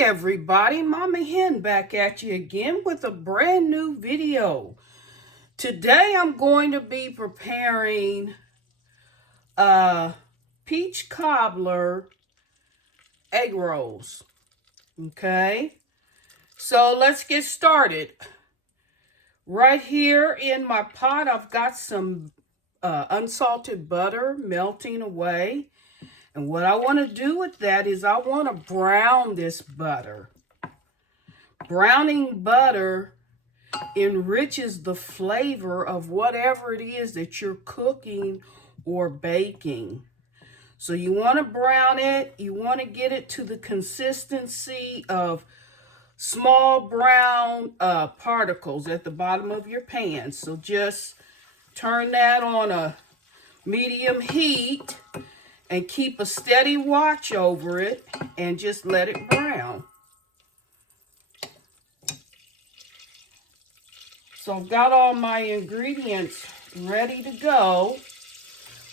Everybody, Mama Hen back at you again with a brand new video. Today I'm going to be preparing peach cobbler egg rolls. Okay, so let's get started. Right here in my pot I've got some unsalted butter melting away. And what I want to do with that is I want to brown this butter. Browning butter enriches the flavor of whatever it is that you're cooking or baking. So you want to brown it. You want to get it to the consistency of small brown particles at the bottom of your pan. So just turn that on a medium heat and keep a steady watch over it and just let it brown. So I've got all my ingredients ready to go,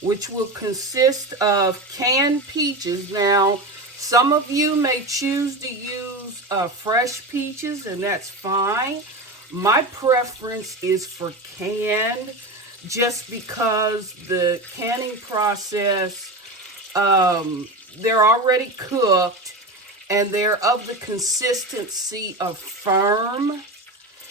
which will consist of canned peaches. Now, some of you may choose to use fresh peaches, and that's fine. My preference is for canned, just because the canning process, they're already cooked and they're of the consistency of firm,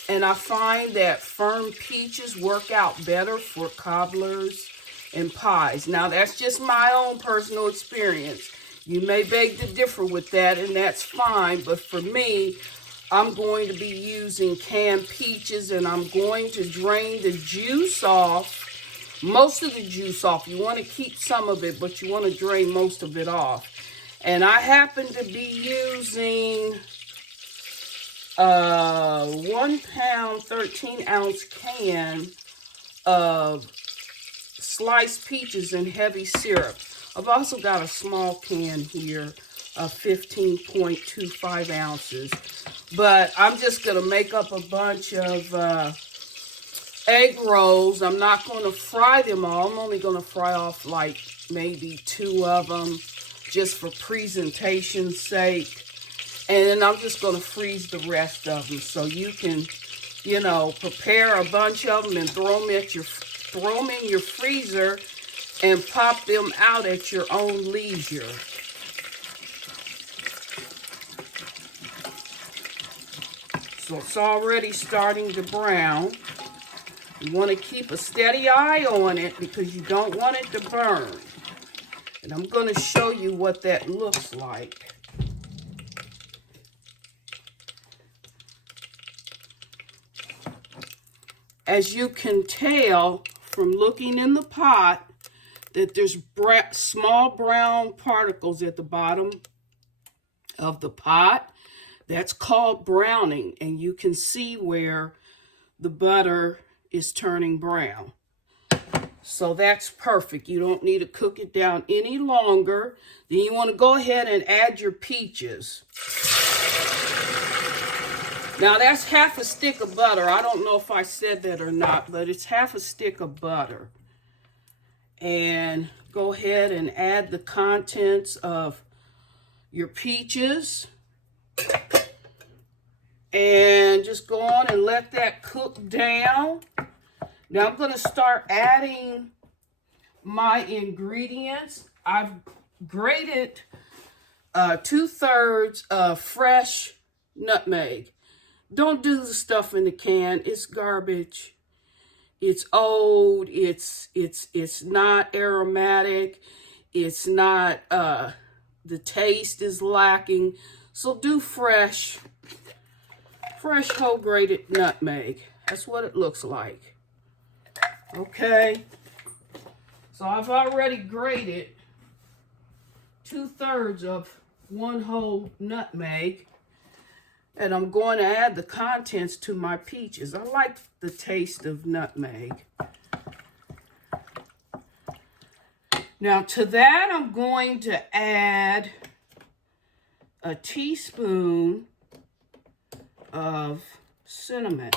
and I find that firm peaches work out better for cobblers and pies. Now that's just my own personal experience. You may beg to differ with that, and that's fine, but for me, I'm going to be using canned peaches, and I'm going to drain the juice off. Most of the juice off. You want to keep some of it, but you want to drain most of it off. And I happen to be using 1 pound, 13-ounce can of sliced peaches and heavy syrup. I've also got a small can here of 15.25 ounces. But I'm just going to make up a bunch of egg rolls. I'm not going to fry them all. I'm only going to fry off like maybe 2 of them just for presentation's sake. And then I'm just going to freeze the rest of them, so you can, you know, prepare a bunch of them and throw them in your freezer and pop them out at your own leisure. So it's already starting to brown. You want to keep a steady eye on it because you don't want it to burn. And I'm going to show you what that looks like. As you can tell from looking in the pot that there's small brown particles at the bottom of the pot. That's called browning, and you can see where the butter is turning brown. So that's perfect. You don't need to cook it down any longer. Then you want to go ahead and add your peaches. Now that's half a stick of butter. I don't know if I said that or not, but it's half a stick of butter. And go ahead and add the contents of your peaches. And just go on and let that cook down. Now I'm going to start adding my ingredients. I've grated 2/3 of fresh nutmeg. Don't do the stuff in the can. It's garbage. It's old. It's not aromatic. It's not, the taste is lacking. So do fresh whole grated nutmeg. That's what it looks like. Okay. So I've already grated 2/3 of 1 whole nutmeg. And I'm going to add the contents to my peaches. I like the taste of nutmeg. Now to that, I'm going to add a teaspoon of cinnamon.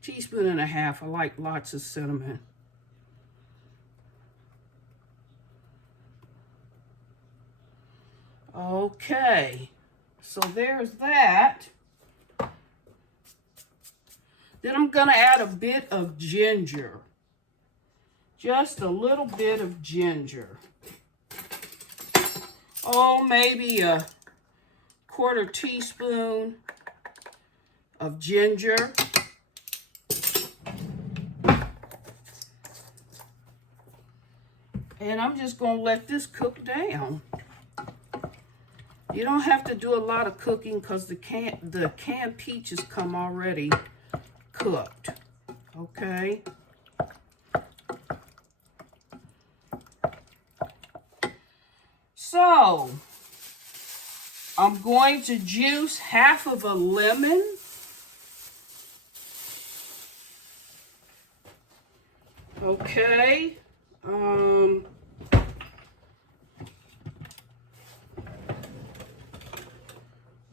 Teaspoon and a half. I like lots of cinnamon. Okay, so there's that. Then I'm going to add a bit of ginger. Just a little bit of ginger. Oh, maybe a 1/4 teaspoon of ginger. And I'm just going to let this cook down. You don't have to do a lot of cooking because the canned peaches come already cooked. Okay. So, I'm going to juice half of a lemon. Okay.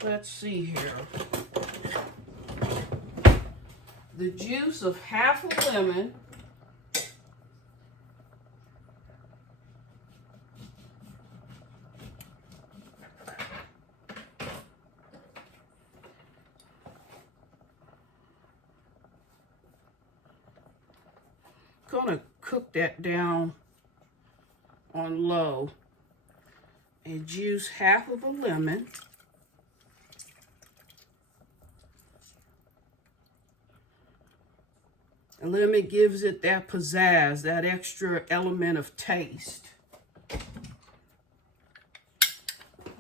Let's see here. The juice of half a lemon. Gonna cook that down on low and juice half of a lemon. A lemon gives it that pizzazz, that extra element of taste.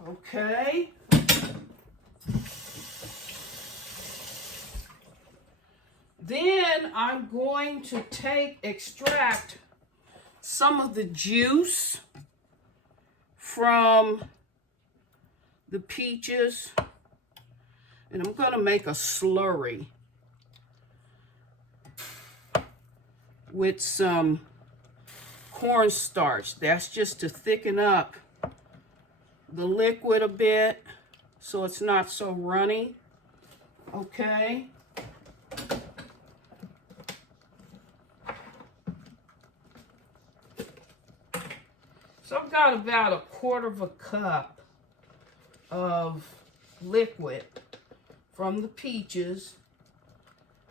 Okay. Then I'm going to extract some of the juice from the peaches, and I'm going to make a slurry with some cornstarch. That's just to thicken up the liquid a bit so it's not so runny. Okay. So I've got about 1/4 cup of liquid from the peaches,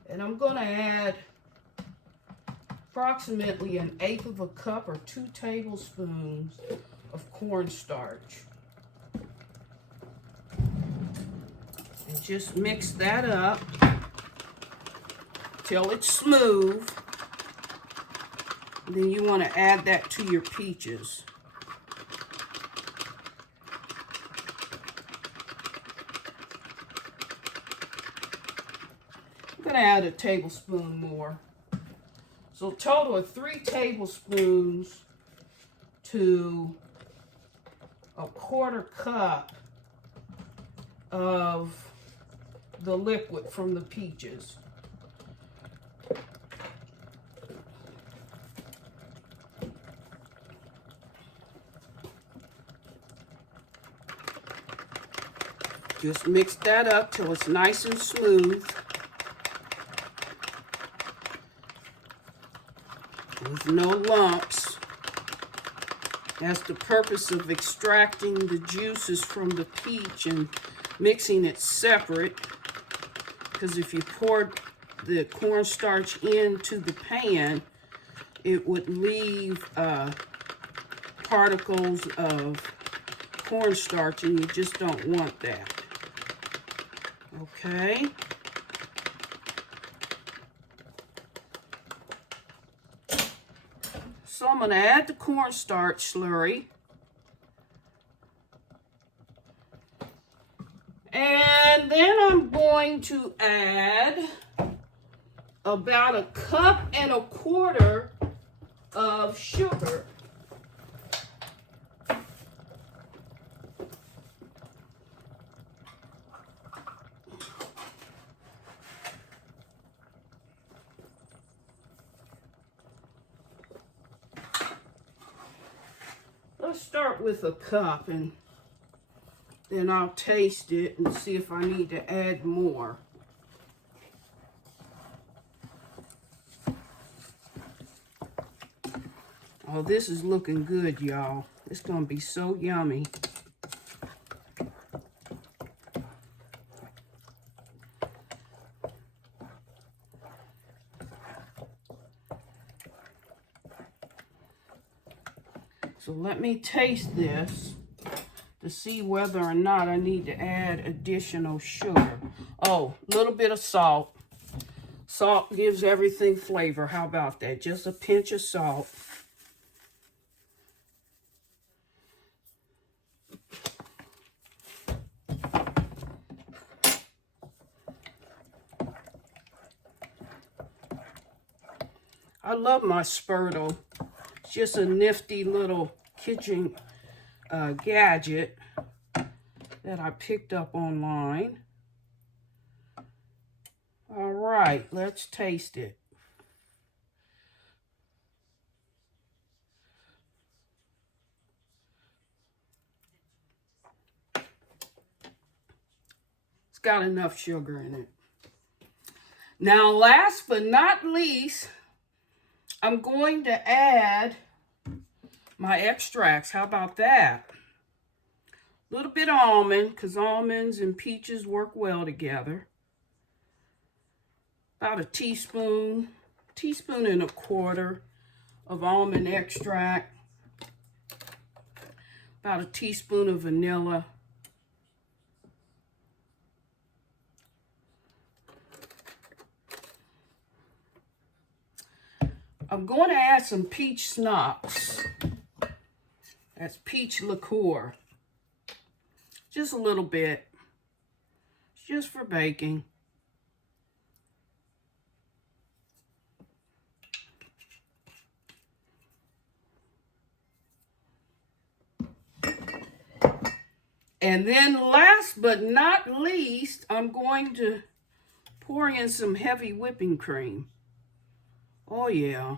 and I'm going to add approximately 1/8 cup or 2 tablespoons of cornstarch. And just mix that up till it's smooth. And then you want to add that to your peaches. I'm going to add a tablespoon more. So a total of 3 tablespoons to 1/4 cup of the liquid from the peaches. Just mix that up till it's nice and smooth. With no lumps. That's the purpose of extracting the juices from the peach and mixing it separate. Because if you poured the cornstarch into the pan, it would leave particles of cornstarch, and you just don't want that. Okay. So I'm going to add the cornstarch slurry. And then I'm going to add about 1.25 cups of sugar. Let's start with 1 cup, and then I'll taste it and see if I need to add more. Oh, this is looking good, y'all. It's gonna be so yummy. So let me taste this to see whether or not I need to add additional sugar. Oh, a little bit of salt. Salt gives everything flavor. How about that? Just a pinch of salt. I love my Spurtle. It's just a nifty little kitchen gadget that I picked up online. All right, let's taste it. It's got enough sugar in it. Now, last but not least, I'm going to add my extracts. How about that? A little bit of almond, because almonds and peaches work well together. About a teaspoon and a quarter of almond extract. About a teaspoon of vanilla. I'm going to add some peach schnapps. That's peach liqueur. Just a little bit. Just for baking. And then last but not least, I'm going to pour in some heavy whipping cream. Oh yeah.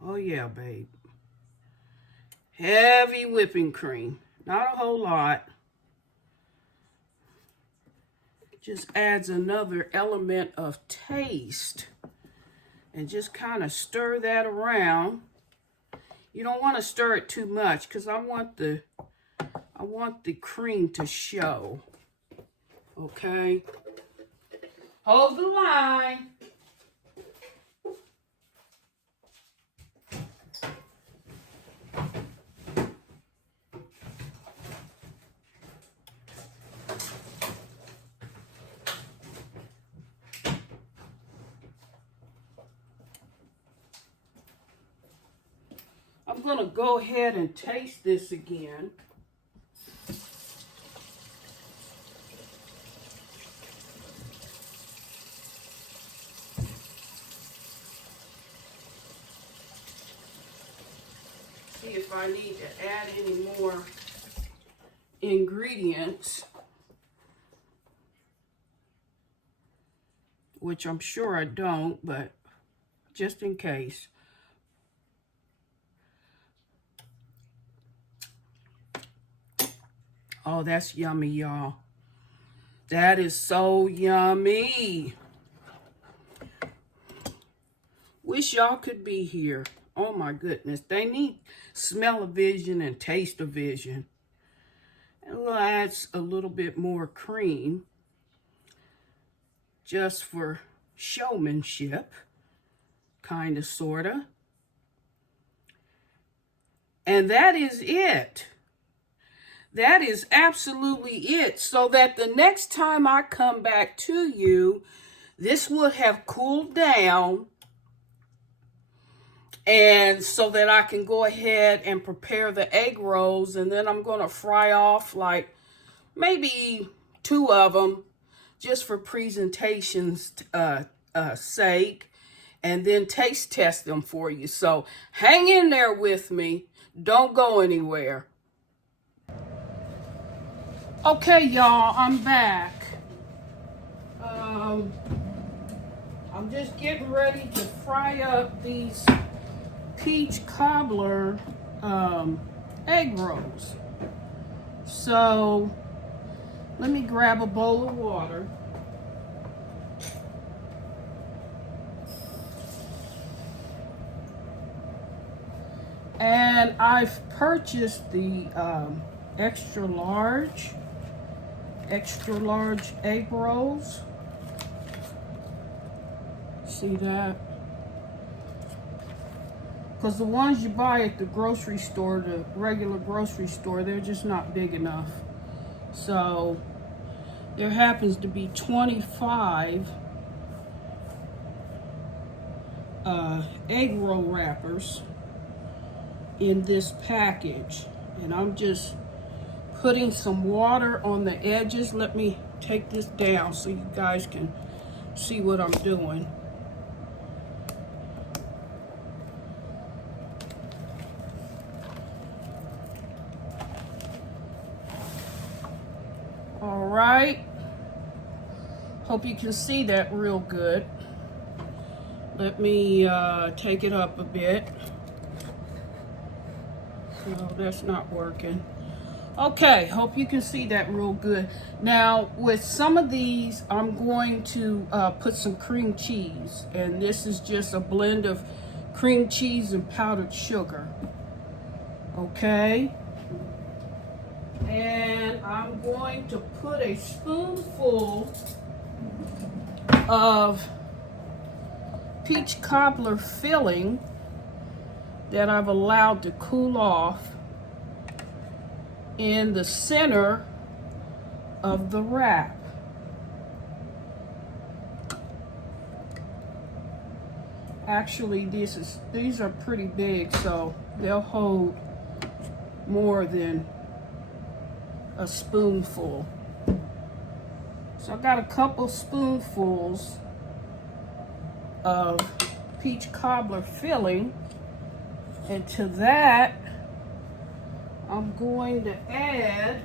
Oh yeah, babe. Heavy whipping cream. Not a whole lot. Just adds another element of taste. And just kind of stir that around. You don't want to stir it too much because I want the cream to show. Okay? Hold the line. I'm going to go ahead and taste this again. See if I need to add any more ingredients, which I'm sure I don't, but just in case. Oh, that's yummy, y'all. That is so yummy. Wish y'all could be here. Oh my goodness. They need smell-o-vision and taste-o-vision. And we'll add a little bit more cream just for showmanship. Kind of, sort of. And that is it. That is absolutely it. So that the next time I come back to you, this will have cooled down. And so that I can go ahead and prepare the egg rolls. And then I'm going to fry off like maybe 2 of them just for presentation's sake. And then taste test them for you. So hang in there with me. Don't go anywhere. Okay, y'all, I'm back. I'm just getting ready to fry up these peach cobbler egg rolls. So let me grab a bowl of water. And I've purchased the extra large egg rolls. See that? Because the ones you buy at the grocery store, the regular grocery store, they're just not big enough. So there happens to be 25 egg roll wrappers in this package. And I'm just putting some water on the edges. Let me take this down so you guys can see what I'm doing. All right, hope you can see that real good. Let me take it up a bit. No, that's not working. Okay, hope you can see that real good. Now, with some of these, I'm going to put some cream cheese. And this is just a blend of cream cheese and powdered sugar. Okay. And I'm going to put a spoonful of peach cobbler filling that I've allowed to cool off in the center of the wrap. Actually, these are pretty big, so they'll hold more than a spoonful. So I've got a couple spoonfuls of peach cobbler filling, and to that I'm going to add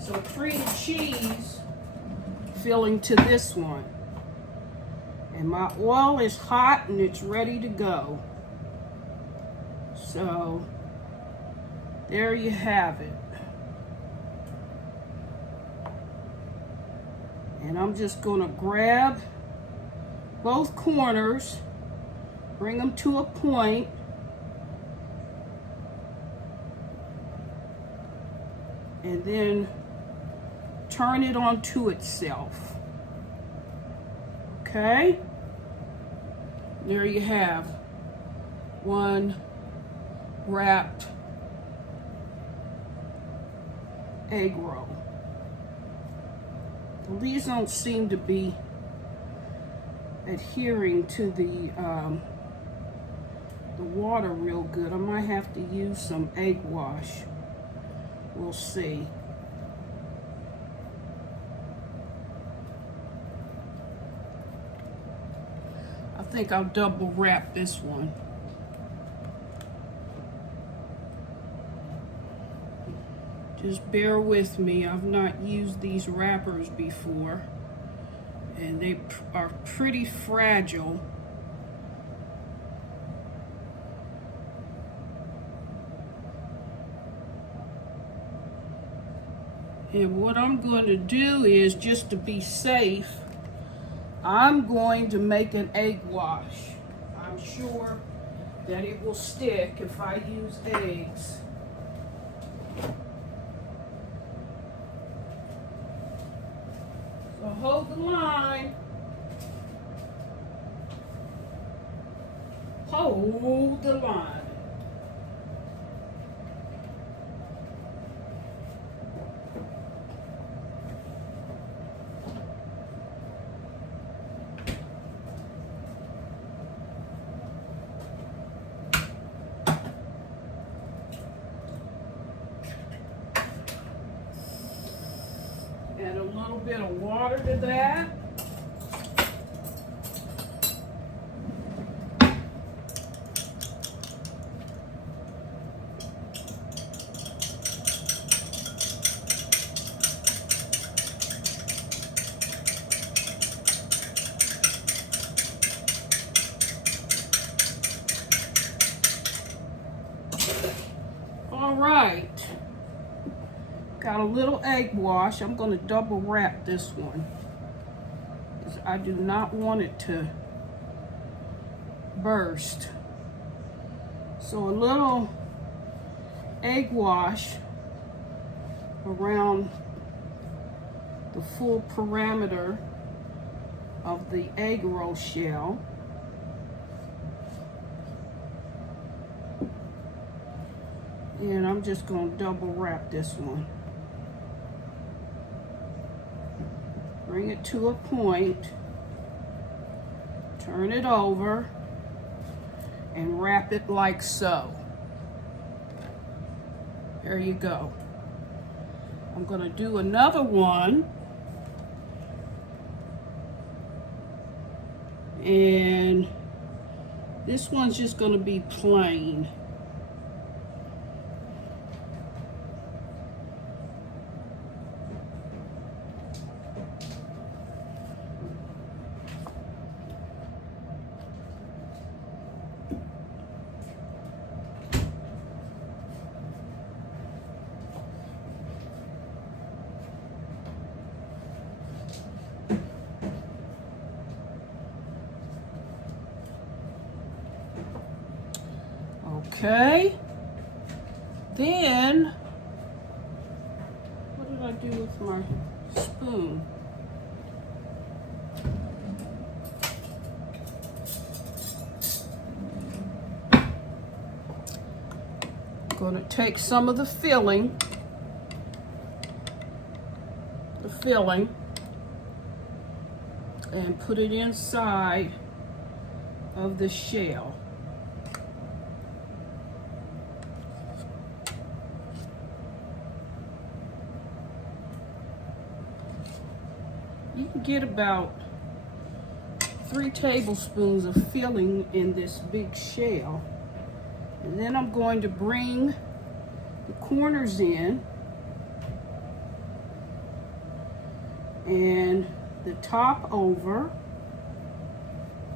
some cream cheese filling to this one. And my oil is hot and it's ready to go. So there you have it. And I'm just going to grab both corners, bring them to a point, and then turn it onto itself. Okay? There you have one wrapped egg roll. These don't seem to be adhering to the water real good. I might have to use some egg wash. We'll see. I think I'll double wrap this one. Just bear with me. I've not used these wrappers before, and they are pretty fragile. And what I'm going to do is, just to be safe, I'm going to make an egg wash. I'm sure that it will stick if I use eggs. So hold the line. Hold the line. Add a little bit of water to that. All right. Got a little egg wash. I'm going to double wrap this one, because I do not want it to burst. So a little egg wash around the full perimeter of the egg roll shell. And I'm just going to double wrap this one. Bring it to a point, turn it over, and wrap it like so. There you go. I'm going to do another one. And this one's just going to be plain. Okay, then, what did I do with my spoon? I'm going to take some of the filling, and put it inside of the shell. You can get about 3 tablespoons of filling in this big shell. And then I'm going to bring the corners in and the top over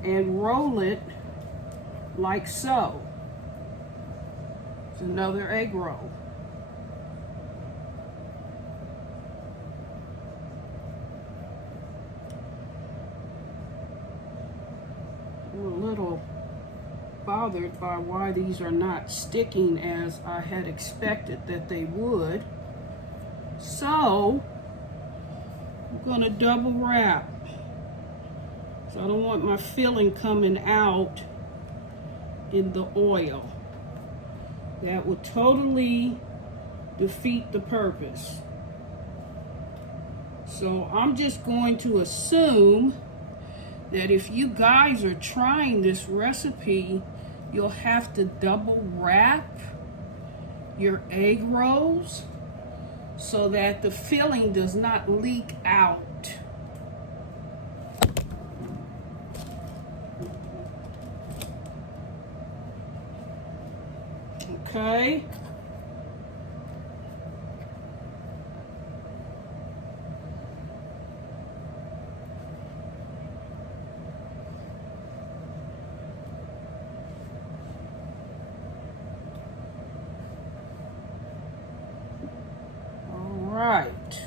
and roll it like so. It's another egg roll. I'm a little bothered by why these are not sticking as I had expected that they would. So I'm going to double wrap. So I don't want my filling coming out in the oil. That would totally defeat the purpose. So I'm just going to assume that if you guys are trying this recipe, you'll have to double wrap your egg rolls so that the filling does not leak out. Okay. Right,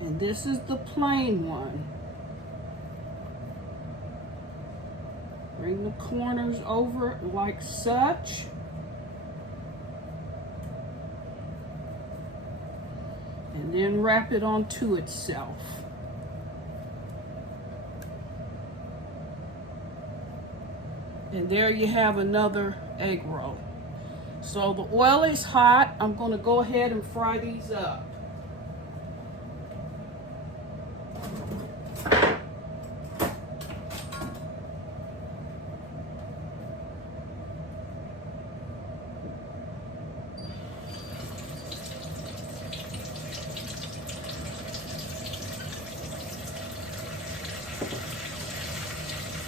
and this is the plain one. Bring the corners over like such. And then wrap it onto itself. And there you have another egg roll. So the oil is hot. I'm going to go ahead and fry these up.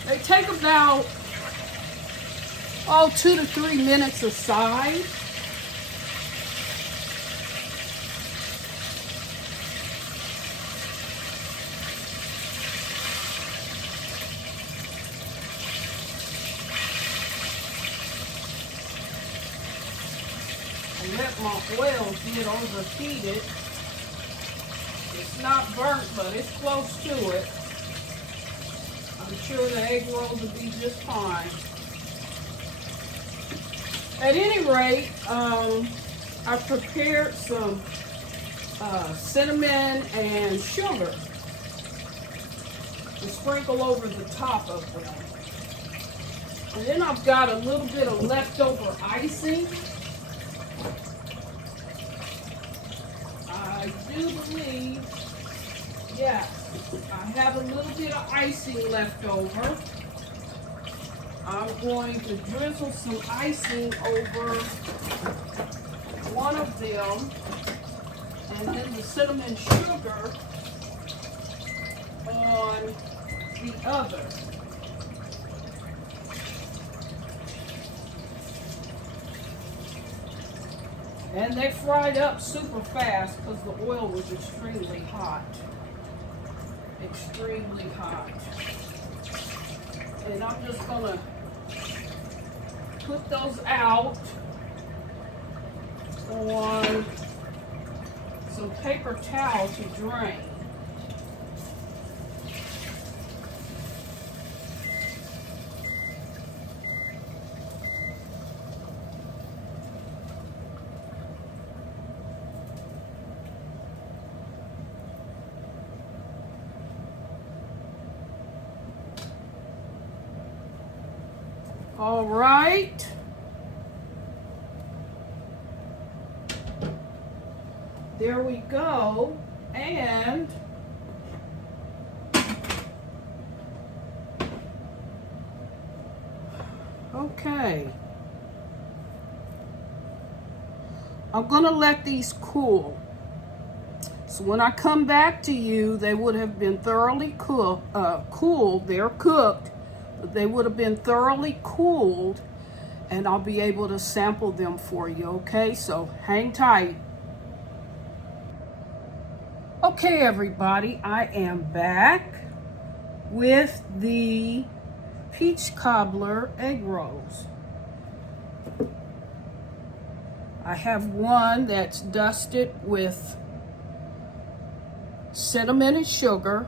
They take about 2 to 3 minutes aside. I let my oil get overheated. It's not burnt, but it's close to it. I'm sure the egg rolls will be just fine. At any rate, I prepared some cinnamon and sugar to sprinkle over the top of them. And then I've got a little bit of leftover icing. I do believe, yes, I have a little bit of icing left over. I'm going to drizzle some icing over one of them, and then the cinnamon sugar on the other. And they fried up super fast because the oil was extremely hot. Extremely hot. And I'm just gonna put those out on some paper towel to drain. All right. There we go. And okay. I'm going to let these cool. So when I come back to you, they would have been thoroughly cooled. They're cooked. They would have been thoroughly cooled, and I'll be able to sample them for you, okay? So hang tight. Okay, everybody, I am back with the peach cobbler egg rolls. I have one that's dusted with cinnamon and sugar,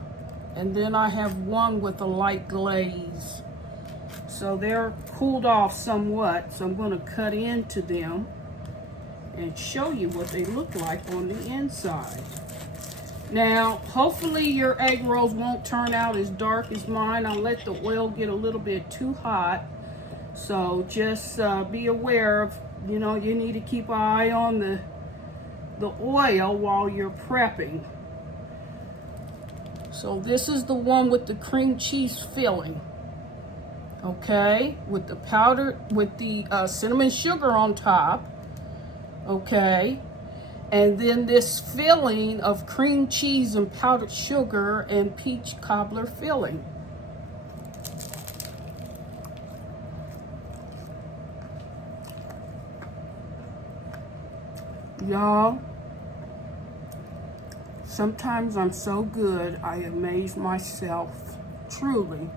and then I have one with a light glaze. So they're cooled off somewhat, so I'm going to cut into them and show you what they look like on the inside. Now, hopefully your egg rolls won't turn out as dark as mine. I'll let the oil get a little bit too hot. So just be aware of, you know, you need to keep an eye on the oil while you're prepping. So this is the one with the cream cheese filling. Okay, with the powder, with the cinnamon sugar on top. Okay, and then this filling of cream cheese and powdered sugar and peach cobbler filling. Y'all, sometimes I'm so good, I amaze myself, truly.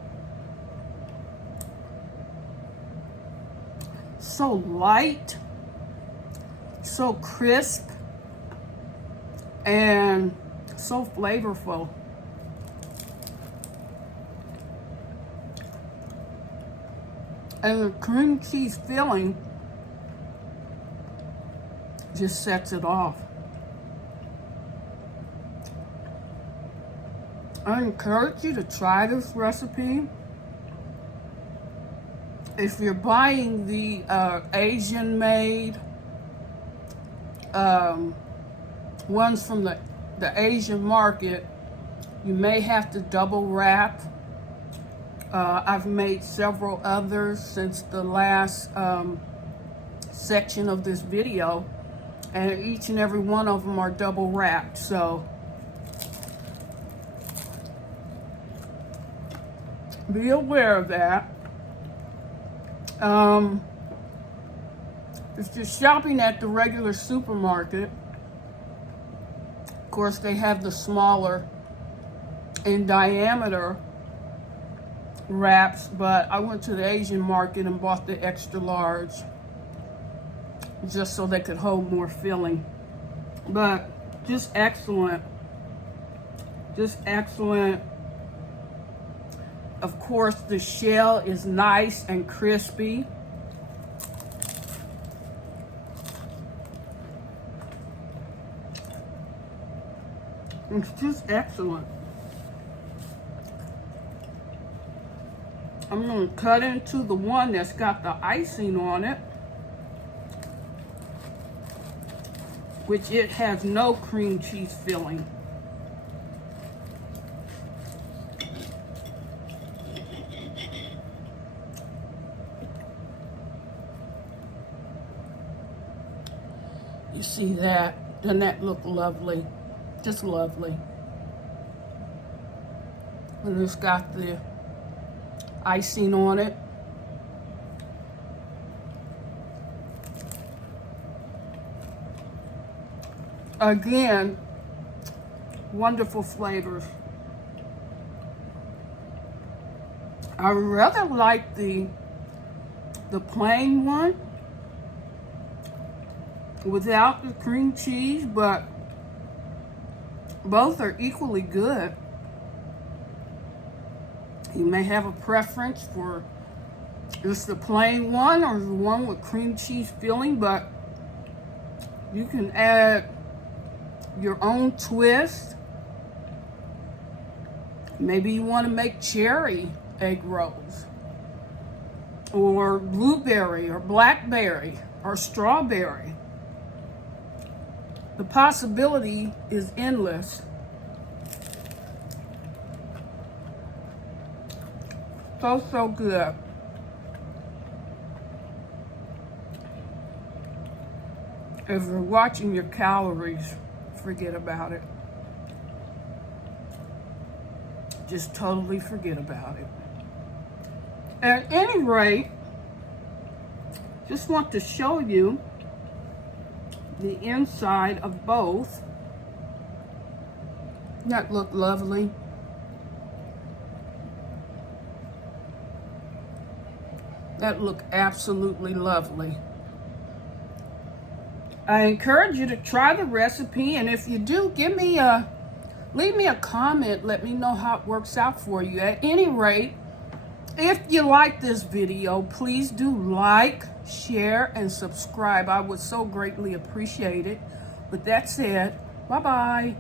So light, so crisp, and so flavorful. And the cream cheese filling just sets it off. I encourage you to try this recipe. If you're buying the Asian made ones from the Asian market, you may have to double wrap. I've made several others since the last section of this video, and each and every one of them are double wrapped. So be aware of that. If you're shopping at the regular supermarket, of course they have the smaller in diameter wraps, but I went to the Asian market and bought the extra large just so they could hold more filling. But just excellent. Just excellent. Of course, the shell is nice and crispy. It's just excellent. I'm going to cut into the one that's got the icing on it. which it has no cream cheese filling. You see that? Doesn't that look lovely? Just lovely. And it's got the icing on it. Again, wonderful flavors. I rather like the plain one without the cream cheese, but both are equally good. You may have a preference for just the plain one or the one with cream cheese filling, but you can add your own twist. Maybe you want to make cherry egg rolls, or blueberry, or blackberry, or strawberry. The possibility is endless. So good. If you're watching your calories, forget about it. Just totally forget about it. At any rate, just want to show you the inside of both. That look lovely. That look absolutely lovely. I encourage you to try the recipe, and if you do, leave me a comment. Let me know how it works out for you. At any rate, if you like this video, please do like, share, and subscribe. I would so greatly appreciate it. With that said, bye-bye.